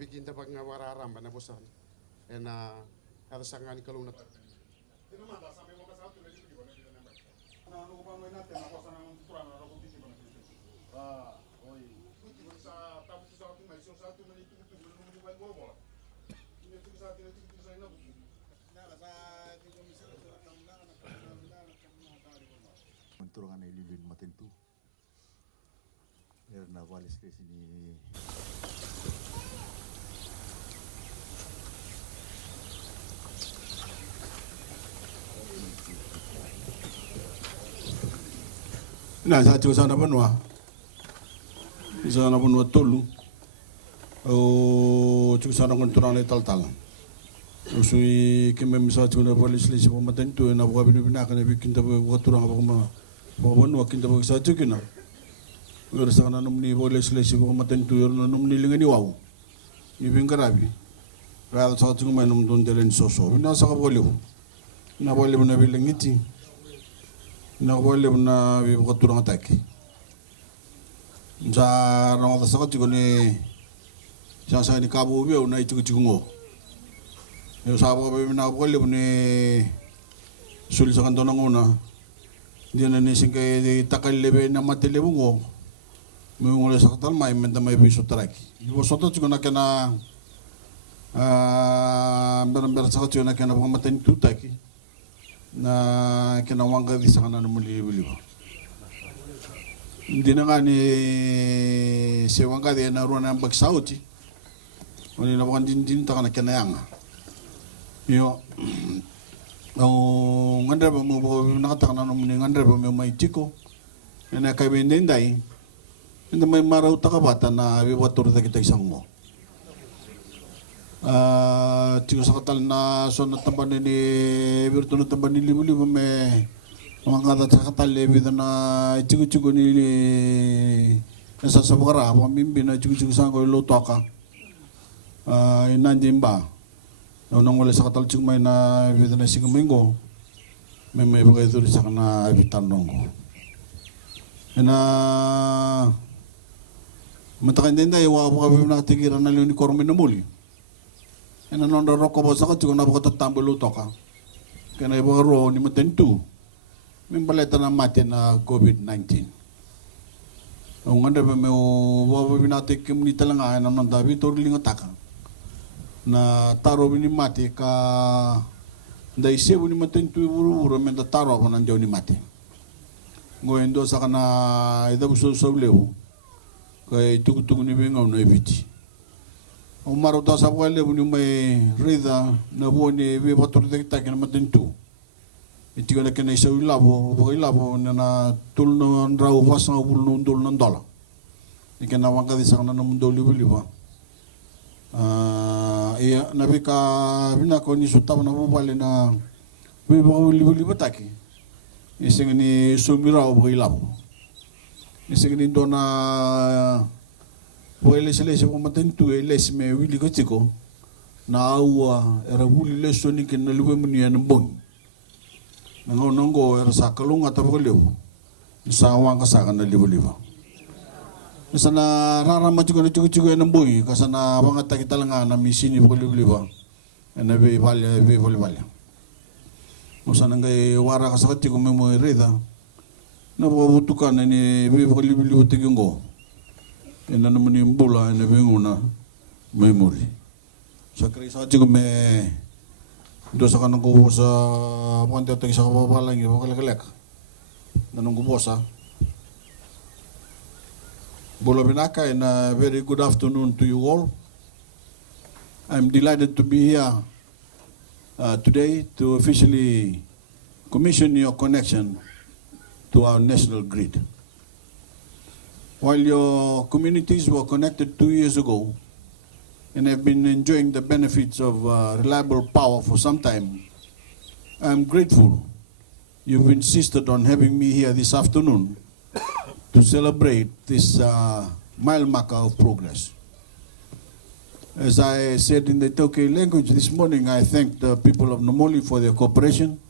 Bigyan ta pag nga wararam ba na bosan. Ada sangani kaluna. Menturangan ililin matentu. Erna walis ke sini. Nah, sa tiyo sana banwa. Sana banwa tolu. O tiyo sana konturan tal-tal. Usui keme misa tiyo na walis lesi pamatentu na buka binubinakan na bikin tabi katurang apa kuma banwa kinta bagi sa tiyo kina. Ura sa kana numni walis lesi pamatentu ura na numni lingani waw. Ibing karabi. Rada sa tiyo may numdun telen soso. Bina sa kabaliw. Na baliw na bilangiti. Na wale na katurang atake. Sa rong sa sakit ko ni sa ni kabo biyo na itu ngo. Yung sabi ko na wale ni sul sa kanto ng una. Hindi na nising kay takal lebe na matilebo ngo. May ngole sa katal may menta may biso taraki. Yung soto ko na kana beran sa sakit na kana pamatin tutaki. Na kinawang ka di sa kanan ng muli-liba. Hindi na nga ni sewang ka di na ruwan ng bagsauti. Hindi na wakan din taka na kinayang. Yo, ang ngandra ba mo nakataka na naman ng ngandra ba may may tiko. Na kaya hindi may maraw takabata na wiwatur na kita isang mo. Tiyo sa katal na so natamban ni virtu natamban ni libo may mga kata sa katal lebi na tigo ni nasa sabara pamimbi na tigo sa ko Lautoka inandimba nang wala sa katal tigo may na vida na sigamingo may bagay dito sa kana bitanong ko na matakan din dahil wala po kami natigiran na unicorn na muli. Ano nang roko ba sa katiko na pagkatatambo Lautoka. Kaya na iba ro ni matentu. May baleta na mati na COVID-19. Ang nganda ba may wababinatik kimunita lang ay nang dabi torling ataka. Na taro ni mati ka dai sebo ni matentu buru men da taro pa nandiyaw ni mati. Ngoyen do sa kana idabuso sa ulew. Kay tukutuku ni bengaw na ibiti. Umaro ta sa wale buni may rida na buoni we batur de ta kana matentu iti kana kana isa ulabo na tulno raw vas na bulno ndol nan dola ikana wanga di sa kana mundo liba iya nabi ka bina ko ni suta na bubale na we ba liba taki ising ni sumira o ilabo ising ni dona Wale sila sa pamatentu les me wili kotiko na awa era wuli les soni ken na luwe muni an bon nango era sa kalunga ta boliw sa wang ka sa kan na libo sa na rarama tigo na tigo en boy kasi na bangata kita lang na misini boliw na be valya musa nangay wara ka sa tigo me mo reda na butukan ni be boliw tigo ena naman yung bola ena benguna memory sa krisa ko me do sa kanang ko sa pante tag sa kababalang yung kalak nanong ko sa bola binaka and a very good afternoon to you all. I'm delighted to be here today to officially commission your connection to our national grid. While your communities were connected 2 years ago and have been enjoying the benefits of reliable power for some time, I'm grateful you've insisted on having me here this afternoon to celebrate this mile marker of progress. As I said in the Toke language this morning, I thank the people of Nomoli for their cooperation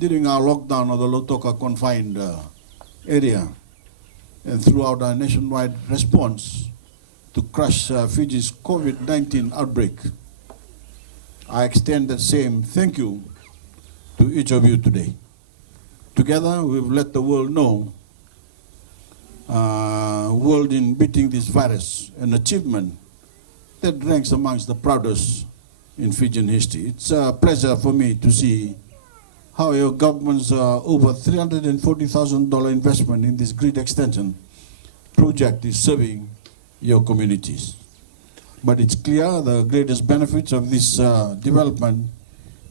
during our lockdown of the Lautoka confined area and throughout our nationwide response to crush Fiji's COVID-19 outbreak. I extend that same thank you to each of you today. Together, we've let the world know, world in beating this virus, an achievement that ranks amongst the proudest in Fijian history. It's a pleasure for me to see how your government's over $340,000 investment in this grid extension project is serving your communities. But it's clear the greatest benefits of this development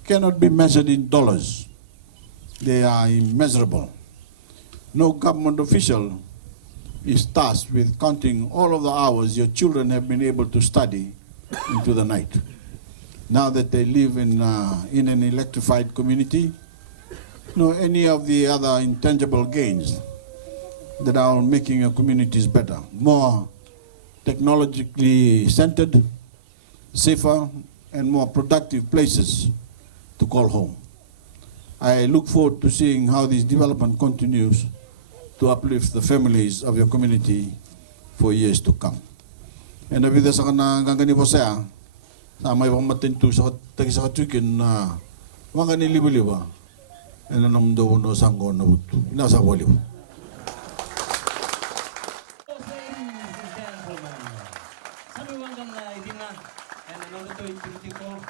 cannot be measured in dollars. They are immeasurable. No government official is tasked with counting all of the hours your children have been able to study into the night. Now that they live in an electrified community, any of the other intangible gains that are making your communities better, more technologically centered, safer, and more productive places to call home. I look forward to seeing how this development continues to uplift the families of your community for years to come. And na vida sa kana gangani po saya, sa may pang matintu sa tagi sa katukin na mga nilibiliba, and anong daw no sanggo na buto. Inasa ko libo. Sabi wang ganda, hindi na, and Navutu and Nasoata